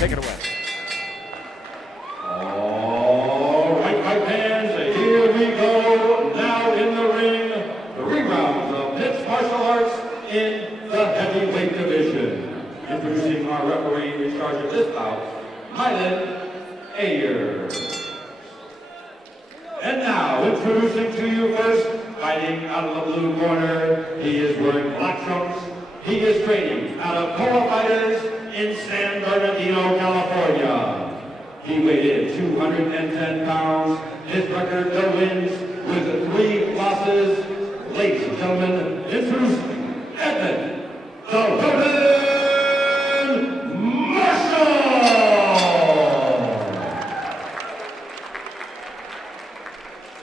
Take it away. All right, my fans, here we go. Now in the ring, 3 rounds of mixed martial arts in the heavyweight division. Introducing our referee in charge of this bout, Mylan Ayer. And now, introducing to you first, fighting out of the blue corner, he is wearing black trunks. He is training out of Coa Fighters in San Bernardino, California. He weighed in 210 pounds. His record, no wins with 3 losses. Ladies and gentlemen, introducing Edmond, the Ronin Marshall!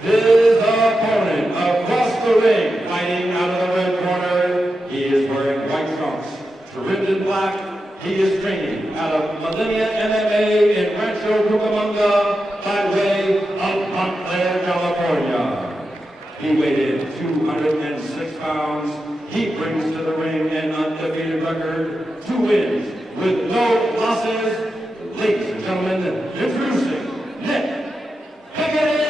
His opponent across the ring, fighting out of the red corner, he is wearing white trunks, trimmed in black. He is training out of Millennia MMA in Rancho Cucamonga by way of Montclair, California. He weighed in 206 pounds. He brings to the ring an undefeated record, 2 wins with no losses. Ladies and gentlemen, introducing Nick Higgins!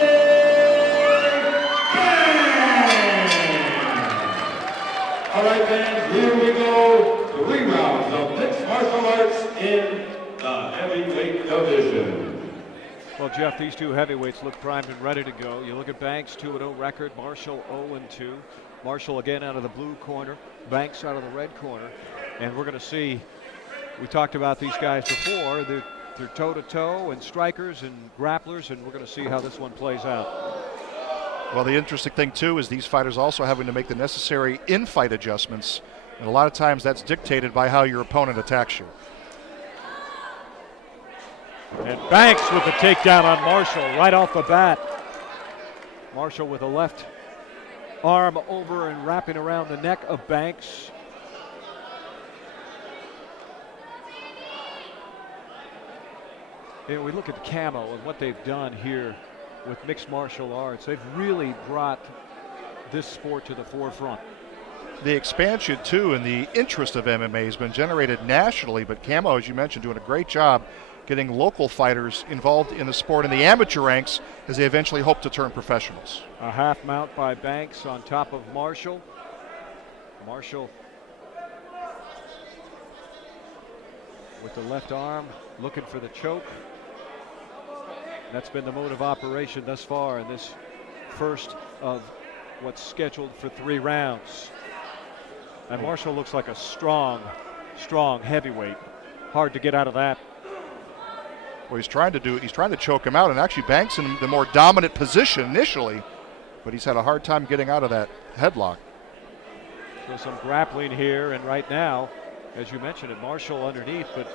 All right, fans, here we go. 3 rounds of mixed martial arts in the heavyweight division. Well, Jeff, these 2 heavyweights look primed and ready to go. You look at Banks, 2-0 record. Marshall 0-2. Marshall again out of the blue corner. Banks out of the red corner. And we're going to see, we talked about these guys before. They're toe-to-toe and strikers and grapplers, and we're going to see how this one plays out. Well, the interesting thing, too, is these fighters also having to make the necessary in-fight adjustments. And a lot of times that's dictated by how your opponent attacks you. And Banks with the takedown on Marshall right off the bat. Marshall with a left arm over and wrapping around the neck of Banks. And we look at the Camo and what they've done here with mixed martial arts. They've really brought this sport to the forefront. The expansion, too, and the interest of MMA has been generated nationally, but Camo, as you mentioned, doing a great job getting local fighters involved in the sport in the amateur ranks as they eventually hope to turn professionals. A half mount by Banks on top of Marshall. Marshall with the left arm looking for the choke. That's been the mode of operation thus far in this first of what's scheduled for 3 rounds. And Marshall looks like a strong heavyweight. Hard to get out of that. Well, he's trying to choke him out, and actually Banks in the more dominant position initially, but he's had a hard time getting out of that headlock. So some grappling here, and right now, as you mentioned it, Marshall underneath, but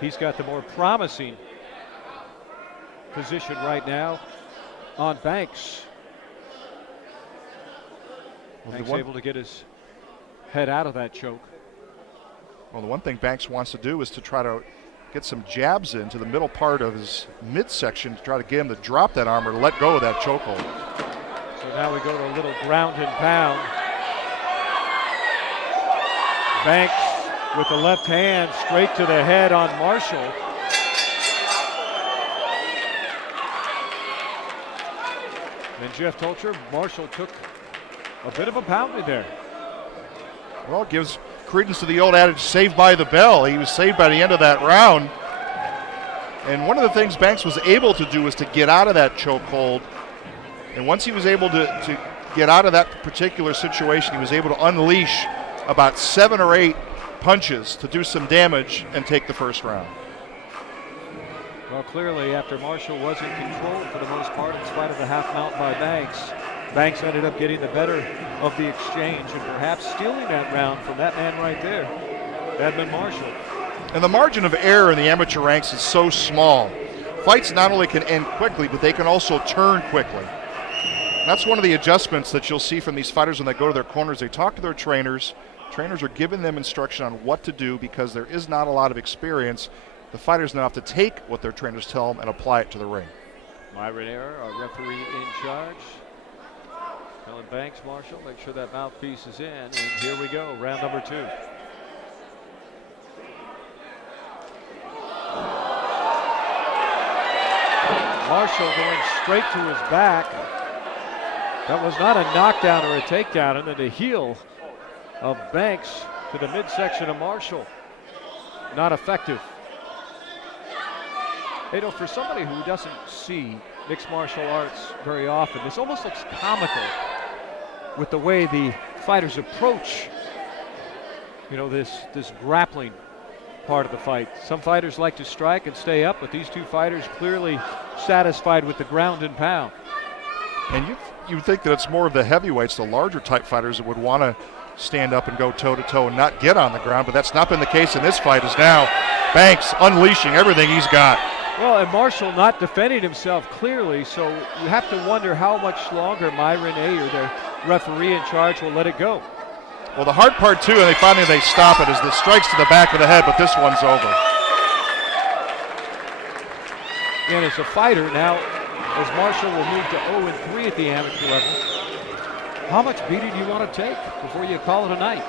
he's got the more promising position right now on Banks. Banks able to get his head out of that choke. Well, the one thing Banks wants to do is to try to get some jabs into the middle part of his midsection to try to get him to drop that arm or to let go of that chokehold. So now we go to a little ground and pound. Banks with the left hand straight to the head on Marshall. And Jeff Tolcher, Marshall took a bit of a pounding there. Well, it gives credence to the old adage, saved by the bell. He was saved by the end of that round. And one of the things Banks was able to do was to get out of that chokehold. And once he was able to get out of that particular situation, he was able to unleash about 7 or 8 punches to do some damage and take the first round. Well, clearly, after Marshall was in control for the most part, in spite of the half mount by Banks, Banks ended up getting the better of the exchange and perhaps stealing that round from that man right there, Edmond Marshall. And the margin of error in the amateur ranks is so small. Fights not only can end quickly, but they can also turn quickly. That's one of the adjustments that you'll see from these fighters when they go to their corners. They talk to their trainers. Trainers are giving them instruction on what to do because there is not a lot of experience. The fighters now have to take what their trainers tell them and apply it to the ring. Myron Ayer, our referee in charge. Telling Banks, Marshall, make sure that mouthpiece is in. And here we go, round number 2. Marshall going straight to his back. That was not a knockdown or a takedown, and then the heel of Banks to the midsection of Marshall. Not effective. You know, for somebody who doesn't see mixed martial arts very often, this almost looks comical with the way the fighters approach, you know, this grappling part of the fight. Some fighters like to strike and stay up, but these two fighters clearly satisfied with the ground and pound. And you would think that it's more of the heavyweights, the larger type fighters, that would want to stand up and go toe-to-toe and not get on the ground, but that's not been the case in this fight, as now Banks unleashing everything he's got. Well, and Marshall not defending himself clearly, so you have to wonder how much longer Myron Ayer, the referee in charge, will let it go. Well, the hard part, too, and they stop it, is the strikes to the back of the head, but this one's over. And as a fighter now, as Marshall will move to 0-3 at the amateur level, how much beating do you want to take before you call it a night?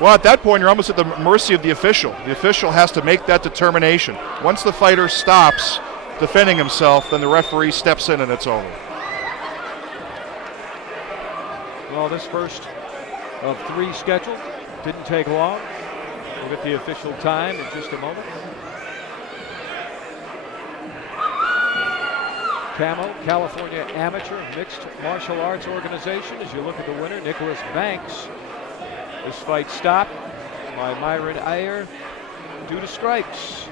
Well, at that point, you're almost at the mercy of the official. The official has to make that determination. Once the fighter stops defending himself, then the referee steps in and it's over. Well, this first of 3 scheduled didn't take long. We'll get the official time in just a moment. CAMO, California Amateur Mixed Martial Arts Organization. As you look at the winner, Nicholas Banks. This fight stopped by Myron Ayer due to strikes.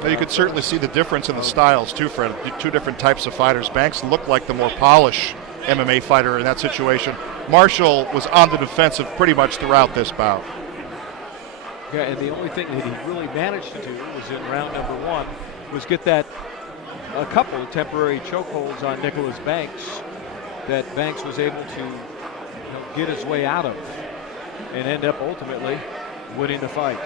Now you could certainly see the difference in the styles too, Fred. 2 different types of fighters. Banks looked like the more polished MMA fighter in that situation. Marshall was on the defensive pretty much throughout this bout. Yeah, and the only thing that he really managed to do was in round number 1 was get a couple of temporary chokeholds on Nicholas Banks that Banks was able to get his way out of and end up ultimately winning the fight.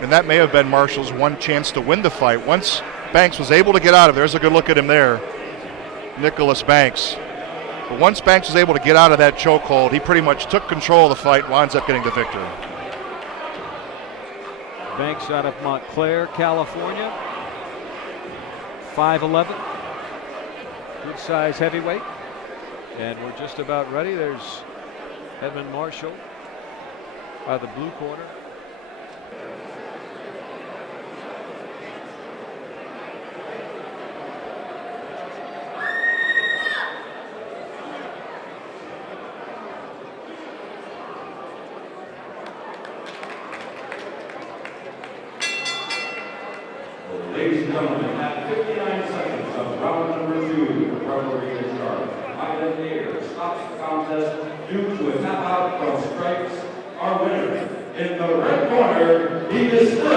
And that may have been Marshall's one chance to win the fight. Once Banks was able to get out of there's a good look at him there, Nicholas Banks. But once Banks was able to get out of that chokehold, he pretty much took control of the fight and winds up getting the victory. Banks out of Montclair, California, 5'11", good size heavyweight. And we're just about ready. There's Edmond Marshall by the blue corner. Ladies and gentlemen, at 59 seconds of round number 2, the preparatory to start, Myron Ayer stops the contest due to a tap out from strikes. Our winner in the red corner, he is still